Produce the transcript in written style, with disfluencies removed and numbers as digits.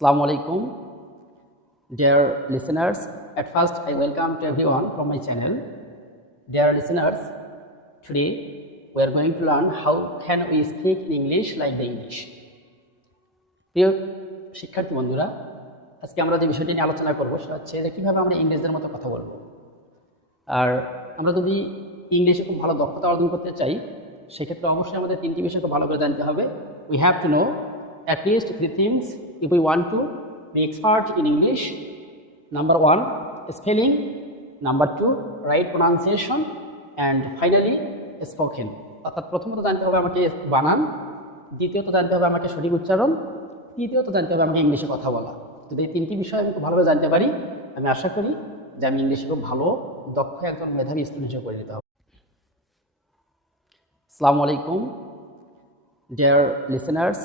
Assalamu alaikum, dear listeners. At first, I welcome to everyone from my channel. Dear listeners, today we are going to learn how can we speak in English like the English. প্রিয় শিক্ষার্থী বন্ধুরা, আজকে আমরা যে বিষয়টি নিয়ে আলোচনা করব সেটা হচ্ছে যে কীভাবে আমরা ইংরেজদের মতো কথা বলবো। আর আমরা যদি ইংলিশে খুব ভালো দক্ষতা অর্জন করতে চাই সেক্ষেত্রে অবশ্যই আমাদের তিনটি বিষয় খুব ভালো করে জানতে হবে। We have to know at least 3 things if we want to be expert in English. Number 1, spelling. Number 2, right pronunciation. And finally, spoken. অর্থাৎ প্রথমত জানতে হবে আমাকে বানান, দ্বিতীয়ত জানতে হবে আমাকে সঠিক উচ্চারণ, তৃতীয়ত জানতে হবে আমাকে ইংলিশে কথা বলা। যদি এই তিনটি বিষয় আমি খুব ভালোভাবে জানতে পারি, আমি আশা করি যে আমি ইংলিশে খুব ভালো দক্ষ একজন মেধাবী স্টুডেন্ট হিসেবে পরিণত হব। আসসালামু আলাইকুম, dear listeners.